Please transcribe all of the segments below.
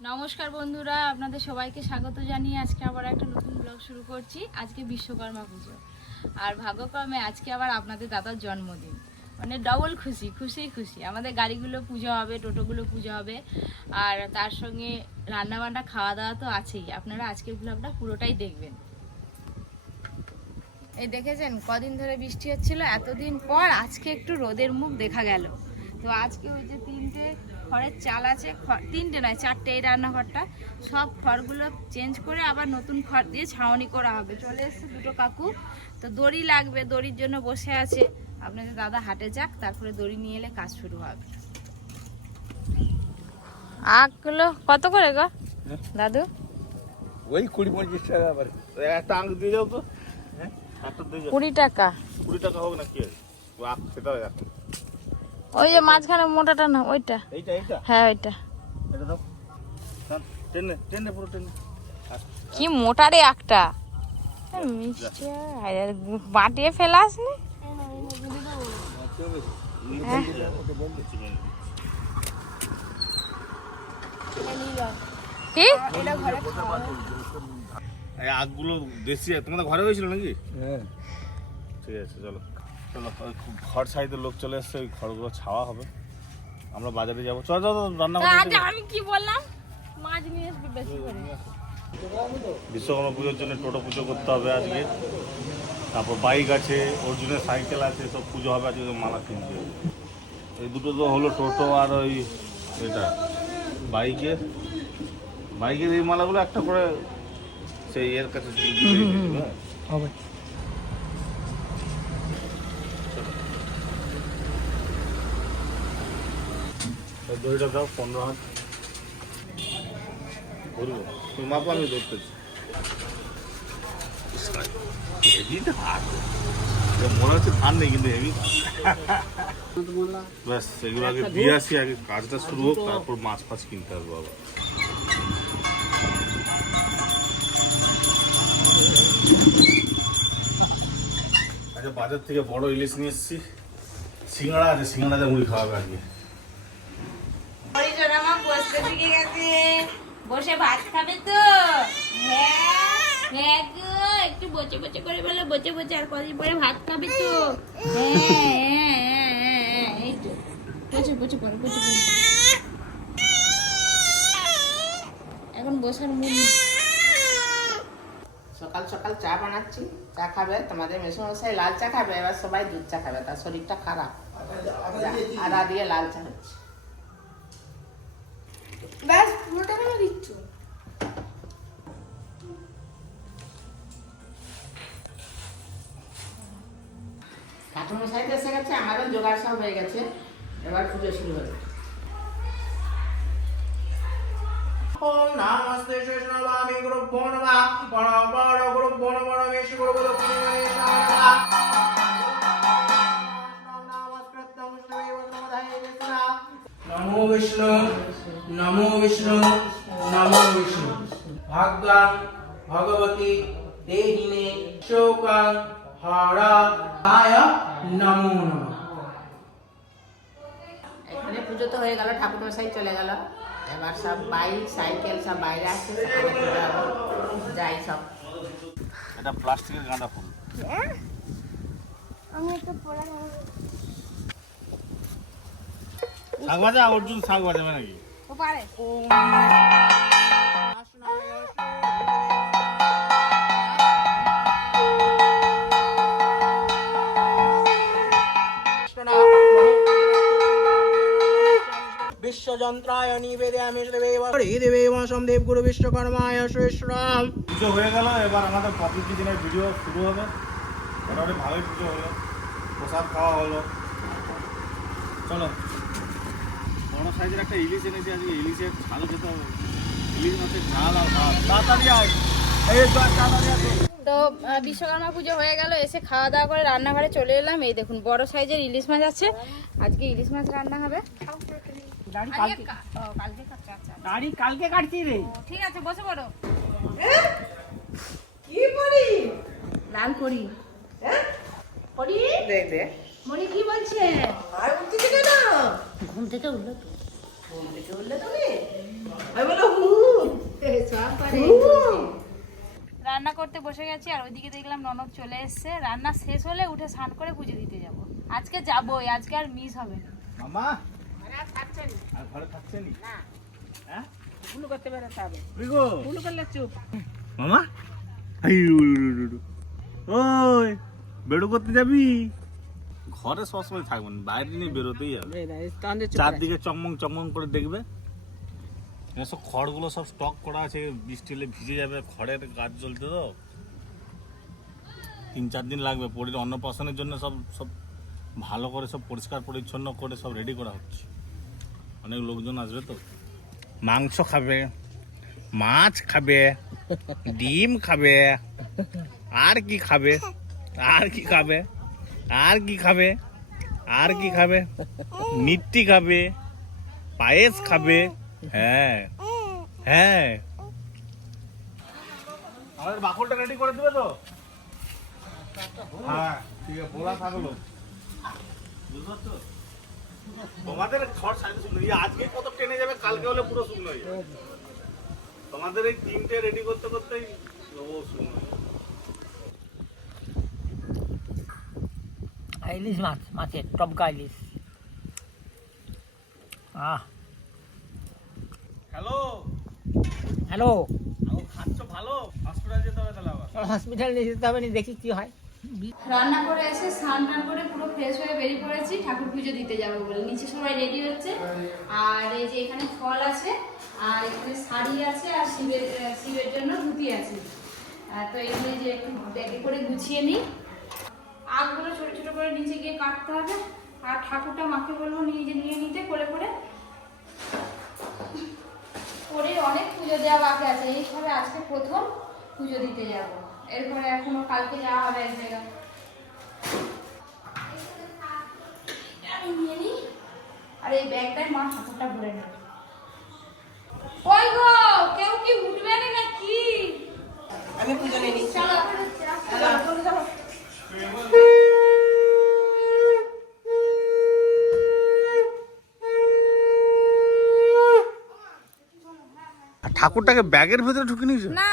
নমস্কার বন্ধুরা, আপনাদের সবাইকে স্বাগত জানিয়ে আজকে আবার একটা নতুন ব্লগ শুরু করছি। আজকে বিশ্বকর্মা পুজো। আর ভাগ্যক্রমে আজকে আবার আপনাদের দাদার জন্মদিন। মানে ডবল খুশি খুশি খুশি। আমাদের গাড়িগুলো পুজো হবে, টোটোগুলো পুজো হবে। আর তার সঙ্গে রান্নাবান্না খাওয়া দাওয়া তো আছেই। আপনারা আজকের ব্লগটা পুরোটাই দেখবেন। এই দেখেছেন, কদিন ধরে বৃষ্টি হচ্ছিল, এতদিন পর আজকে একটু রোদের মুখ দেখা গেল। তো আজকে ওই যে তিনটে খড়ের চাল আছে তিনটে নয় চারটে এই রান্নাঘরটা। সব খড়গুলো চেঞ্জ করে আবার নতুন খড় দিয়ে ছাউনি করা হবে। চলে এসছে দুটো কাকু। তো দড়ি লাগবে দড়ির জন্য বসে আছে। আপনাদের দাদা হাটে যাক তারপরে দড়ি নিয়ে এলে কাজ শুরু হবে। আখগুলো কত করে গো? দাদু? ওই কুড়ি পঁচিশ টাকা আবার একটা আঙ দিয়ে যাও তো। হ্যাঁ? কুড়ি টাকা। কুড়ি টাকা হোক না কি আছে আখ সেটা ওই যে মাঝখানে মোটাটা না ওইটা। এইটা এইটা? হ্যাঁ ওইটা। এটা দাও। টান, টেনে টেনে পুরো টেনে। কি মোটা রে একটা। মিষ্টি আরে বাটিয়ে ফেলাস নি কি? এই আখগুলো দেশি তোমাদের ঘরে হয়েছিল নাকি? হ্যাঁ। ঠিক আছে চলো। খড় সাইডের লোক চলে এসছে ওই খড়গুলো ছাওয়া হবে। আমরা বাজারে যাব। চলো চলো রান্না করতে আজ আমি কি বললাম? মাছ নিয়ে আসবি বেশি করে। বিশ্বকর্মা পুজোর জন্য টোটো পুজো করতে হবে আজকে। তারপর বাইক আছে অর্জুনের সাইকেল আছে সব পুজো হবে আজকে মালা কিনতে। হবে এই দুটো তো হলো টোটো আর ওই এটা বাইকের। বাইকের এই মালাগুলো একটা করে সেই এর কাছে? হবে। দড়িটা দাও পনেরো হাত। ধরবো। তুমি মাপো আমি ধরতেছি। হেভি ধার এ মনে হচ্ছে ধান নেই কিন্তু হেভি ব্যাস এগুলো আগে দিয়ে আসি আগে কাজটা শুরু হোক তারপর মাছ ফাছ কিনতে আসব আবার। আচ্ছা বাজার থেকে বড় ইলিশ নিয়ে এসেছি। সিঙ্গাড়া আছে সিঙ্গাড়া দিয়ে মুড়ি খাওয়াবে আজকে। শিখে গেছে। বসে ভাত খাবে তো? হ্যাঁ। হ্যাঁ গো একটু বসে বসে করে বলে বসে বসে আর কদিন পরে ভাত খাবে তো? হ্যাঁ হ্যাঁ এই তো এখন বসার মুড সকাল সকাল চা বানাচ্ছি চা খাবে তোমাদের মেসমশাই লাল চা খাবে এবার সবাই দুধ চা খাবে তার শরীরটা খারাপ। যা, আদা দিয়ে লাল চা হচ্ছে ব্যাস পুরোটা কেন দিচ্ছ? ঠাকুরমশাই তো এসে গেছে আমারও জোগাড় সব হয়ে গেছে। এবার পুজো শুরু হবে। ওম নমস্তে শেষনবামি গুরুভ্যো নমঃ পরপর গুরুভ্যো নমঃ রমেশ গুরুগুরু নমো বিষ্ণু। নমো বিষ্ণু নমো বিষ্ণু। ভাগ্যাং ভগবতী দেহিনে শোকাং হরায় নমো নমঃ। এখানে পুজো তো হয়ে গেল ঠাকুরমশাই চলে গেল। এবার সব বাইক সাইকেল সব বাইরে আসছে। যাই সব। এটা প্লাস্টিকের গাঁদা ফুল। আমি তো শাক ভাজা অর্জুন ভাজাবে নাকি? পারে। বিশ্বযন্ত্রায় নিবেদয়ামি দেবেব দেবেব সমদেব গুরু বিশ্বকর্মায় শ্রেষ্ঠরাম পুজো হয়ে গেল এবার আমাদের পঁচিশ দিনের ভিডিও শুরু হবে। মোটামুটি ভালোই পুজো হলো প্রসাদ খাওয়া হলো। চলো। বড় সাইজের একটা ইলিশ এনেছি আজকে ইলিশের ঝালও খেতে হবে। ইলিশ মাছের ঝাল আর ভাত। তাড়াতাড়ি আয়। তো বিশ্বকর্মা পুজো হয়ে গেল এসে খাওয়া দাওয়া করে রান্নাঘরে চলে এলাম। এই দেখুন বড় সাইজের ইলিশ মাছ আছে। আজকে ইলিশ মাছ রান্না হবে। কালকে কাটছে, আচ্ছা, কালকে কাটছি রে। ঠিক আছে বসে পড়ো। কি করি লাল করি করি দেখ দেখ মরি কি বলছে? আর উঠতেছে কেন ঘুম থেকে উঠল তুমি? আমি হু রান্না করতে বসে গেছি আর ওইদিকে দেখলাম ননদ চলে এসেছে। রান্না শেষ হলে উঠে স্নান করে পুজো দিতে যাব। আজকে যাবোই আজকে আর মিস হবে না। মামা আর ঘরে থাকছে নি? হ্যাঁ? ভুল করতে বেরোতে হবে। বিগো করলে চুপ। মামা ওই বেড়ু করতে যাবি ঘরে সবসময় থাকবেন বাইরে নিয়ে বেরোতেই হবে। চারদিকে চমং চমং করে দেখবে। সব খড়গুলো সব স্টক করা আছে বৃষ্টি হলে ভিজে যাবে খড়ের গাছ জ্বলতে তো। তিন চার দিন লাগবে পরির অন্নপ্রাশনের জন্য সব সব ভালো করে সব পরিষ্কার পরিচ্ছন্ন করে সব রেডি করা হচ্ছে। অনেক লোকজন আসবে তো। মাংস খাবে মাছ খাবে ডিম খাবে আর কি খাবে আর কি খাবে? আর কি খাবে? আর কি খাবে? মিষ্টি খাবে? পায়েস খাবে? হ্যাঁ। হ্যাঁ। আমাদের বাকলটা রেডি করে দেবে তো? হ্যাঁ তোমাদের এই আজকে কত টেনে যাবে, কালকে হলে পুরো তোমাদের এই তিনটে রেডি করতে করতেই ও শুকনো হয়ে যাবে। ইলিশ মাছ মাছের টপকা ইলিশ। আহ। হ্যালো। হ্যালো। খাচ্ছ ভালো? হসপিটাল যেতে হবে তাহলে আবার। হসপিটাল নিয়ে যেতে হবে দেখি কি হয়। রান্না করে এসে স্নান টান করে পুরো ফ্রেশ হয়ে বেরিয়ে পড়েছি ঠাকুর পুজো দিতে যাব বলে। নিচে সবাই রেডি হচ্ছে। আর এই যে এখানে ফল আছে আর এখানে শাড়ি আছে আর শিবের শিবের জন্য ধুতি আছে। তো এগুলো যে একটু ব্যাগে করে গুছিয়ে নিই। আগগুলো ছোট ছোট করে নিচে গিয়ে কাটতে হবে। আর ঠাকুরটা মাকে বলব নিয়ে যে নিয়ে নিতে করে করে। করে অনেক পুজো দেওয়া বাকি আছে। এইভাবে আজকে প্রথম পুজো দিতে যাব। এরপরে এখনও কালকে যাওয়া হবে এক জায়গায়। আমি নিয়ে নিই। আর এই ব্যাগটায় মা ঠাকুরটা ভরে নেবে। ওই গো কেউ কি উঠবে না নাকি আমি পুজো নিয়ে নিচ্ছি চলো চলো, চলো। আর ঠাকুরটাকে ব্যাগের ভিতরে ঢুকে নিয়েছো? না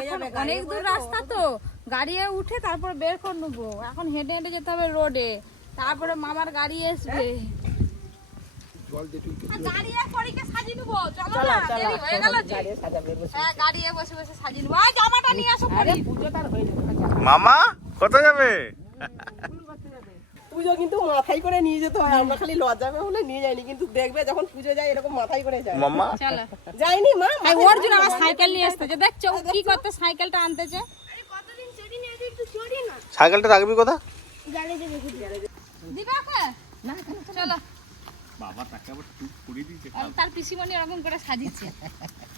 এখন অনেক দূর রাস্তা তো। গাড়িয়ে উঠে তারপর বের করে নেব। এখন হেঁটে হেঁটে যেতে হবে রোডে। তারপরে মামার গাড়ি আসবে। হয়ে গাড়ি। হ্যাঁ হয়ে মামা কোথায় যাবে? পুজো কিন্তু মাথায় করে নিয়ে যেতে হয়। আমরা খালি লজ্জাবে বলে নিয়ে যাইনি কিন্তু দেখবে যখন পুজো যায় এরকম মাথায় করে যায়। মামা চলো। যাইনি মা ওর জন্য আমার সাইকেল নিয়ে আসতেছে দেখছ ও কি করতে সাইকেলটা আনতেছে? সাইকেলটা রাখবি কোথা চলো। বাবা তাকে আবার টুক করে দিয়েছে তার পিসিমণি এরকম করে সাজিয়েছে।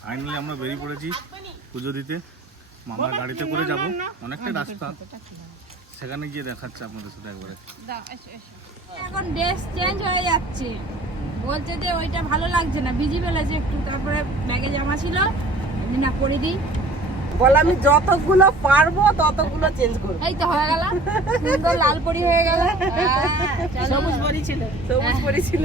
ফাইনালি আমরা বেরিয়ে পড়েছি পুজো দিতে। মামার গাড়িতে করে যাব। অনেকটাই রাস্তা। সেখানে গিয়ে দেখাচ্ছে আপনাদের সাথে একবারে। এখন ড্রেস চেঞ্জ হয়ে যাচ্ছে। বলছে যে ওইটা ভালো লাগছে না ভিজি ফেলেছে একটু। তারপরে ব্যাগে জামা ছিল আমি না পরে দিই। বলে আমি যতগুলো পারব ততগুলো চেঞ্জ করব। এই তো হয়ে গেল। সুন্দর লাল পরি হয়ে গেল। সবুজ বড়ি ছিল সবুজ পরেছিল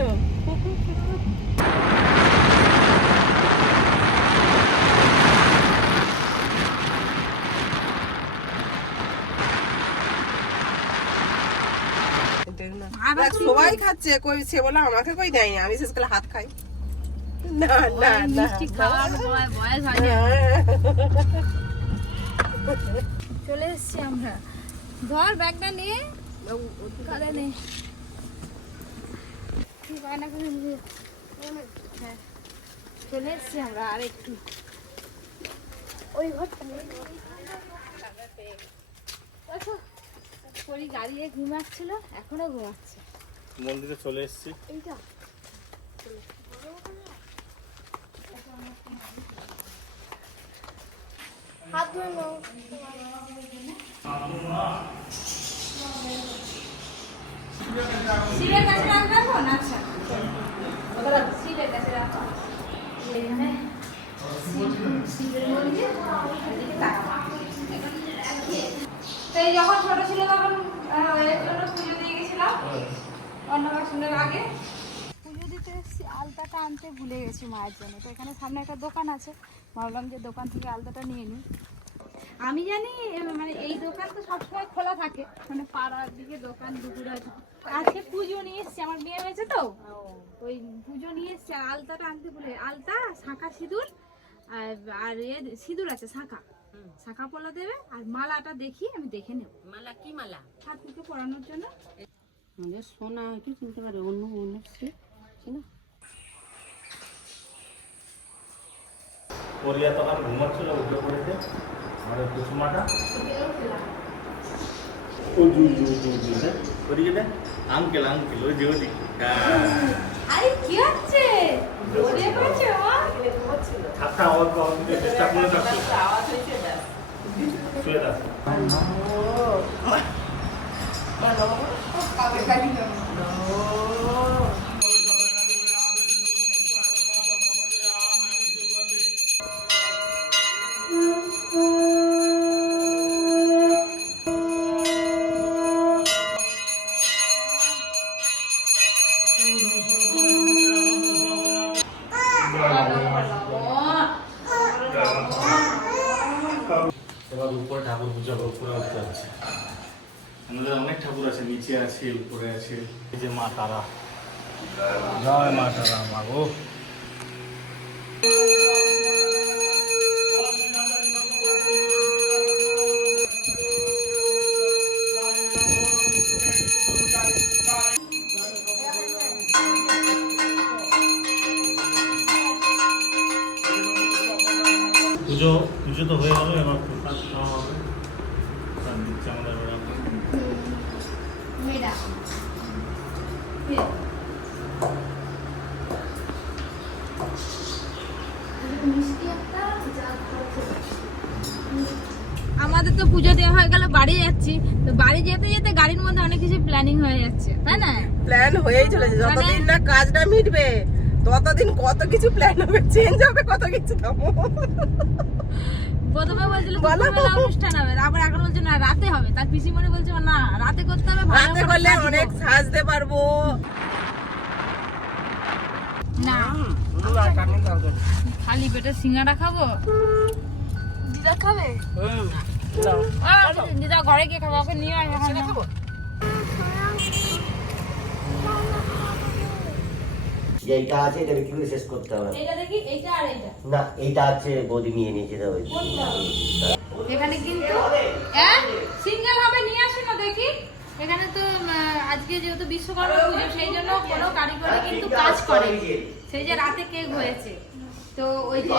আবার দেখ, সবাই খাচ্ছে কই সে বলে আমাকে কই দেয়নি আমি শেষকালে হাত খাই। না না না। চলে এসেছি আমরা। ধর ব্যাগটা নিয়ে কালে নে। করে নিয়ে হ্যাঁ। চলে এসেছি আমরা আর একটু ওই ঘরটা পরি গাড়িয়ে ঘুমাচ্ছিল এখনও ঘুমাচ্ছে। মন্দিরে চলে এসেছি। এইটা। শিবের কাছে রাখবে এখন আচ্ছা। শিবের কাছে রাখো এখানে শিব- শিবের মন্দির তো যখন ছোট ছিল তখন আহ, এর জন্য পুজো অন্নপ্রাশনের আগে। পুজো দিতে এসেছি আলতাটা আনতে ভুলে গেছি মায়ের জন্য। তো এখানে সামনে একটা দোকান আছে ভাবলাম যে দোকান থেকে আলতাটা নিয়ে নিই। আমি জানি মানে এই দোকান তো সবসময় খোলা থাকে মানে পাড়ার দিকে দোকান দুপুরে। আজকে পুজো নিয়ে এসছি আমার মেয়ে হয়েছে তো। ওই পুজো নিয়ে এসছি আর আলতাটা আনতে ভুলে আলতা শাঁখা সিঁদুর আর আর এ সিঁদুর আছে শাঁখা। শাঁখা পলা দেবে আর মালাটা দেখি আমি দেখে নেব। মালা কি মালা? ঠাকুরকে পরানোর জন্য। আমাদের সোনা হয়তো চিনতে পারে অন্য অন্য চিনো কোরিয়া তখন ঘুমাচ্ছিল উঠে পড়েছে আমাদের কুসুমাটা ও জু জু জু জু ওদিকে দেখ আঙ্কেল আঙ্কেল ওই যে ওদিকে আরে কি হচ্ছে ওরে আওয়াজ পাওয়া থেকে চেষ্টা করে থাকছো আওয়াজ হয়েছে ব্যাস শুয়ে থাক এবার উপরে ঠাকুর পূজা করে উপরে উঠতে হচ্ছে আমাদের অনেক ঠাকুর আছে, নিচে আছে, উপরে আছে। এই যে মা তারা। জয় মা তারা, মা গো। আমাদের তো পুজো দেওয়া হয়ে গেল বাড়ি যাচ্ছি। তো বাড়ি যেতে যেতে গাড়ির মধ্যে অনেক কিছু প্ল্যানিং হয়ে যাচ্ছে তাই না? প্ল্যান হয়েই চলেছে যতদিন না কাজটা মিটবে ততদিন কত কিছু প্ল্যান হবে চেঞ্জ হবে কত কিছু প্রথমে বলছিল দুপুরবেলা অনুষ্ঠান হবে আবার এখন বলছে না রাতে হবে। তার পিসিমণি বলছে না রাতে করতে হবে রাতে করলে অনেক সাজতে পারব। না। খালি পেটে সিঙ্গাড়া খাব? দিদা খাবে? দিদা ঘরে গিয়ে খাব ওকে নিয়ে আসব খাব? যেইটা আছে এটা বিক্রি করে শেষ করতে হবে। এইটা দেখি এইটা আর এইটা। না এইটা আছে বৌদি নিয়ে নিয়েছে দাও এখানে কিন্তু সিঙ্গেল হবে নিয়ে আসি না দেখি। এখানে তো আজকে যেহেতু বিশ্বকর্মা পুজো সেই জন্য কোনো কারিগরি কিন্তু কাজ করে সেই যে রাতে কেক হয়েছে। তো ওই যে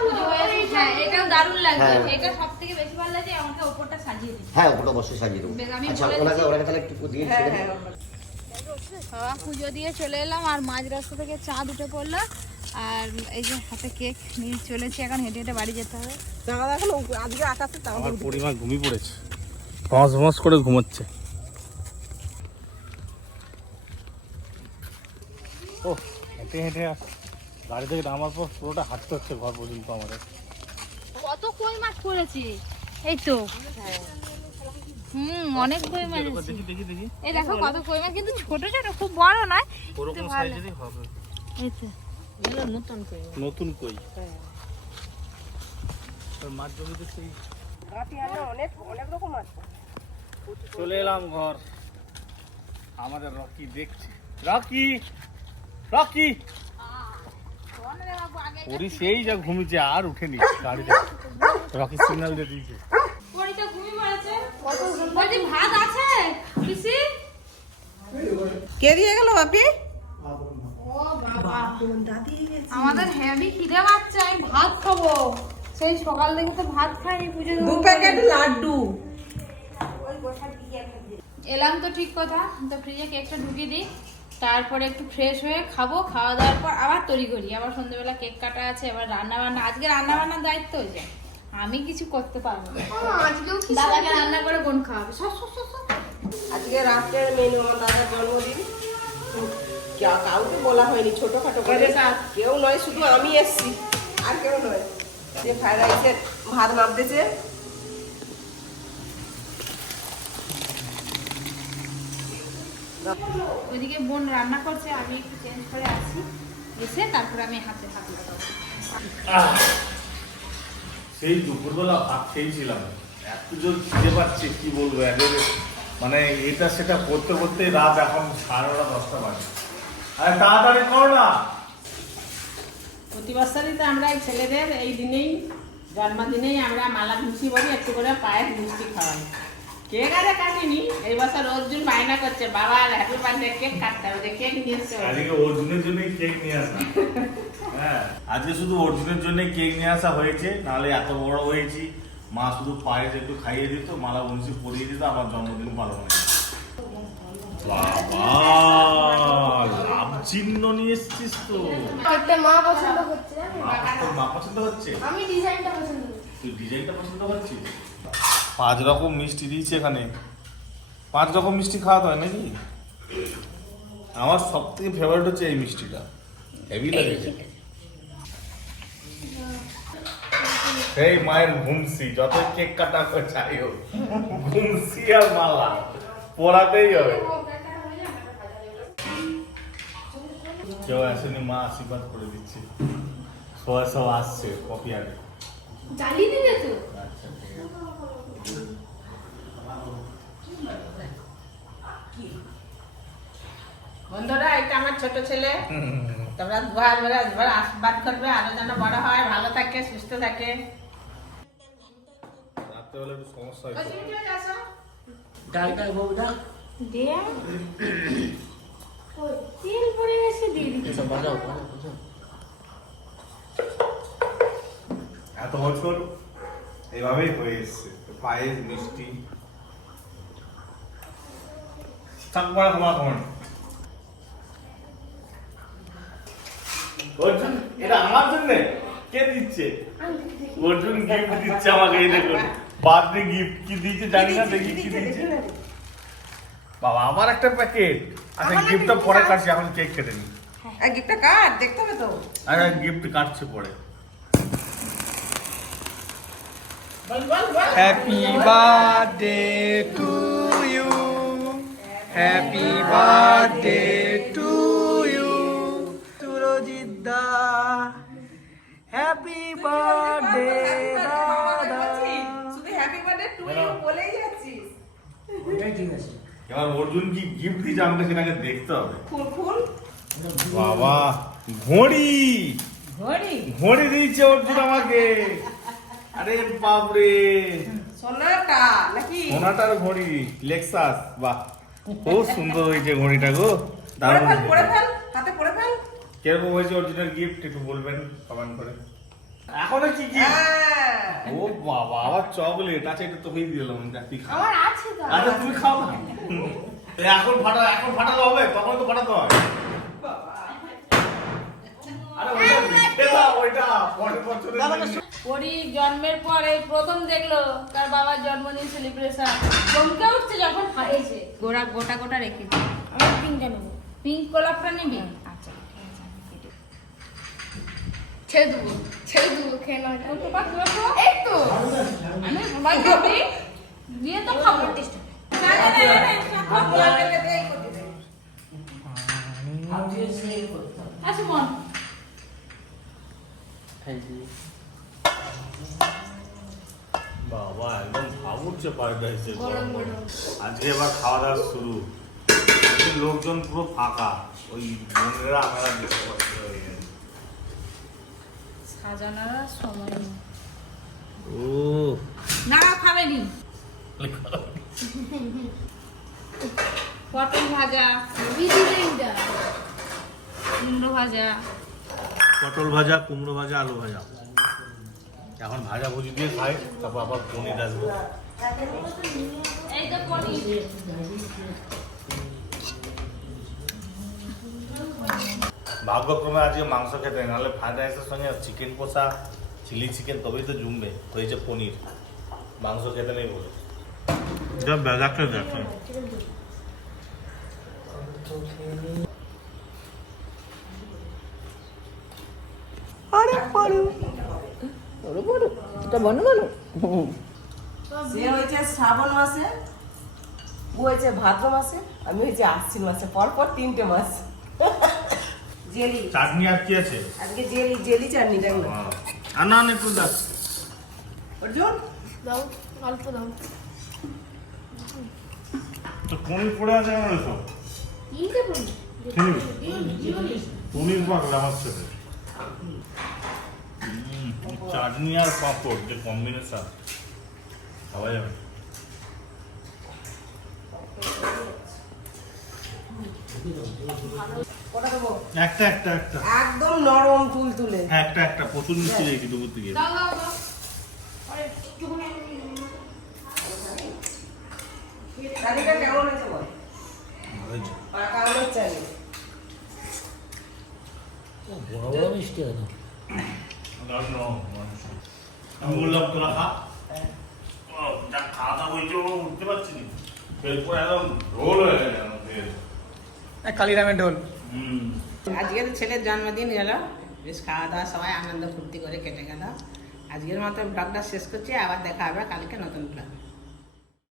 পুজো হয়েছে হ্যাঁ এটাও দারুণ লাগছে। হ্যাঁ। এটা সব থেকে বেশি ভালো লাগছে আমাকে ওপরটা সাজিয়ে দিচ্ছে হ্যাঁ ওটা অবশ্যই সাজিয়ে দেবো। আমি আচ্ছা ওনাকে ওনাকে তাহলে একটু দিয়ে ছেড়ে দিন। বাবা পুজো দিয়ে চলে এলাম আর মাঝ রাস্তা থেকে চাঁদ উঠে পড়ল আর এই যে হাতে কেক নিয়ে চলেছি এখন হেঁটে হেঁটে বাড়ি যেতে হবে। আজকে আকাশে আমার পরিমা ঘুমিয়ে পড়েছে। ফস ফস করে ঘুমোচ্ছে। ও হেঁটে হেঁটে গাড়ি থেকে নামার পর পুরোটা হাঁটতে হচ্ছে ঘর পর্যন্ত আমাদের। কত কই মাছ পড়েছে? এই তো। হুম অনেক কই মাছ আছে। দেখি দেখি দেখি। এই দেখো কত কই মাছ কিন্তু ছোট ছোট খুব বড় নয় ওরকম সাইজেরই হবে। এই তো নতুন কই? তোর মাছ জমিতে সেই অনেক অনেক রকম আছে। চলে এলাম ঘর। আমাদের রকি দেখছে। রকি! রকি! ওরি সেই যা ঘুমিয়েছে আর উঠেনি। গাড়িতে। রকি সিগন্যাল দিয়ে দিয়েছে। ঘুমিয়ে ভাত আছে? কে দিয়ে গেল বাপি? আমাদের হেভি খিদে পাচ্ছে আমি ভাত খাব। সেই সকাল থেকে তো ভাত খাইনি পুজো দু প্যাকেট লাড্ডু। এলাম তো ঠিক কথা তো ফ্রিজে কেকটা ঢুকিয়ে দিই। তারপরে একটু ফ্রেশ হয়ে খাব খাওয়া দাওয়ার পর আবার তৈরি করি। আবার সন্ধ্যেবেলা কেক কাটা আছে এবার রান্না বান্না আজকে রান্না বান্নার দায়িত্ব হয়েছে আমি কিছু করতে পারব না। দাদাকে রান্না করে কোন খাওয়াবে। সব সব সব সব। আজকে রাত্রের মেনু আমার দাদার জন্মদিন। কাউকে বলা হয়নি ছোটখাটো করে। কেউ নয় শুধু আমি এসছি। আর কেউ নয়। যে ফ্রাইড রাইসের ভাত নামতেছে। ওইদিকে বোন রান্না করছে আমি একটু চেঞ্জ করে আসি। এসে তারপরে আমি হাতে হাত লাগাবো সেই দুপুরবেলা ভাত খেয়েছিলাম। এত জোর খিদে পাচ্ছে কি বলব এদের মানে এটা সেটা করতে করতে রাত এখন সাড়ে নটা দশটা বাজে। আরে তাড়াতাড়ি করো না। প্রতি বছরই তো আমরা এই ছেলেদের এই দিনেই জন্মদিনেই আমরা মালা খুশি বলি একটু করে পায়ের মিষ্টি খাওয়াই। কেক আরে কাটিনি এই বছর অর্জুন বায়না করছে বাবা হ্যাপি বার্থডে কেক কাটতে হবে কেক নিয়ে এসছে অর্জুন। আজকে অর্জুনের জন্যই কেক নিয়ে আসা হ্যাঁ আজকে শুধু অর্জুনের জন্য কেক নিয়ে আসা হয়েছে নাহলে এত বড় হয়েছি। মা শুধু পায়েস একটু খাইয়ে দিত মালা বংশী পরিয়ে দিত আমার জন্মদিন পালন হয়ে। লাভ চিহ্ন নিয়ে এসছিস তো। মা পছন্দ করছে মা- পছন্দ হচ্ছে? আমি ডিজাইনটা পছন্দ তুই ডিজাইনটা পছন্দ করছিস? পাঁচ রকম মিষ্টি দিয়েছে এখানে। পাঁচ রকম মিষ্টি খাওয়াতে হয় নাকি? আমার সব থেকে ফেভারিট হচ্ছে এই মিষ্টিটা। হেভি লাগেছে এই মায়ের ঘুমসি যত কেক কাটা করে চাই হোক ঘুমসি আর মালা পড়াতেই হবে। কেউ আসেনি মা আশীর্বাদ করে দিচ্ছে। সবাই সব আসছে কপি আগে জ্বালিয়ে দিবে তো। আচ্ছা ঠিক আছে। বন্ধুরা এটা আমার ছোট ছেলে। তোমরা ধরে একবার আশীর্বাদ করবে আরও যেন বড় হয়। ভালো থাকে সুস্থ থাকে। রাত্রেবেলা একটু সমস্যা হয়েছে। কচি মিঠি আসো। ডালটা বউদা? দিয়ে? তেল পড়ে গেছে দিয়ে দিচ্ছি বাজাও বাজাও। এত বছর এভাবেই হয়ে এসছে। পায়েস মিষ্টি। থাক পড়া ক্ষমা অর্জুন এটা আমার জন্য? কে দিচ্ছে? অর্জুন গিফট দিচ্ছে আমাকে এই দেখুন। বার্থডে গিফট কি দিচ্ছে জানি না দেখি কি দিচ্ছে বাবা আমার একটা প্যাকেট আচ্ছা গিফটটা পরে কাটছি এখন কেক কেটে নি এই গিফটটা কার দেখতে হবে তো। আচ্ছা গিফট কাটছে পরে। বল বল বল। Happy birthday to you happy birthday the happy birthday দাদা শুধু হ্যাপি বার্থডে টু ইউ বলেই যাচ্ছিস। ওইটাই ঠিক আছে। এবার অর্জুন কি গিফট দিয়েছে আমাকে সেটাকে দেখতে হবে। ফুল ফুল? বাবা ঘড়ি। ঘড়ি? ঘড়ি দিয়েছে অর্জুন আমাকে। আরে বাপরে। সোনাটা নাকি? সোনাটার ঘড়ি লেক্সাস বাহ খুব সুন্দর হয়েছে ঘড়িটা গো। দারুণ ফেল পরে ফেল হাতে পরে ফেল। কীরকম হয়েছে অর্জুনের গিফট একটু বলবেন কমেন্ট করে? এখনও কি গিফট হ্যাঁ। ও বাবা আবার চকলেট আচ্ছা এটা তোকেই দিলাম তুই খা। আমার আছে তো। আচ্ছা তুমি খাও না। এখন ফাটা এখন ফাটালে হবে তখন তো ফাটাতে হয়। পরি জন্মের পর এই প্রথম দেখল তার বাবার জন্মদিন সেলিব্রেশন চমকে উঠছে যখন হারিয়েছে। গোড়া গোটা গোটা রেখেছে আমার পিঙ্কটা নেব। পিঙ্ক গোলাপটা নিবি আচ্ছা ঠিক আছে আমি কেটে ছেড়ে দেবো ছেড়ে দেবো খেয়ে। এই তো আমি সবাই খাবি দিয়ে তো খাব। না, না, না, না, না, খাব। আসো মন বাবা একদম ভাবুচ্ছে প্যারাডাইসে আজকে এবার খাওয়া দাওয়া শুরু লোকজন পুরো ফাঁকা। ওই বোনেরা আমরা দেখতে পাচ্ছি। সাজানোর সময় নেই। ও। না পটল ভাজা কুমড়ো ভাজা। পটল ভাজা কুমড়ো ভাজা আলু ভাজা। এখন ভাজা ভুজি দিয়ে খাই তারপর আবার পনির আসবে। এই তো পনির। ভাগ্যক্রমে আজকে মাংস খেতে নাহলে ফ্রাইড রাইসের সঙ্গে চিকেন কষা চিলি চিকেন তবেই তো জমবে হয়েছে পনির মাংস খেতে নেই বলে শ্রাবণ মাসে ও হয়েছে ভাদ্র মাসে আমি হয়েছে আশ্বিন মাসে পর পর তিনটে মাস জেলি। চাটনি আর কি আছে? আজকে জেলি জেলি চাটনি দেখ। না আর না একটু দেখ অর্জুন? দাও অল্প দাও। তো পনির পড়ে আছে আমার সব? তিনটে পড়ি পনির? পাগল আমার সাথে চাটনি আর পাঁপড় যে কম্বিনেশন। খাওয়া যাবে। কটা একটা একটা একটা। একদম নরম তুল তুলে। একটা একটা প্রচুর মিষ্টি রেখে দুপুর থেকে। দাও দাও দাও। চাটনিটা কেমন হয়েছে বল? পাকা আমের চাটনি বড় বড় মিষ্টি হয় না আমি বললাম তোরা খা। যা খাওয়া দাওয়া হয়েছে উঠতে পারছি না। একদম রোল হয়ে পেট। কালিরামের ঢোল। হুম। আজকে ছেলের জন্মদিন, গেল। বেশ খাওয়া দাওয়া সবাই আনন্দ ফুর্তি করে কেটে গেল। আজকের মতো ব্লগটা শেষ করছি, আবার দেখা হবে কালকে নতুন ব্লগ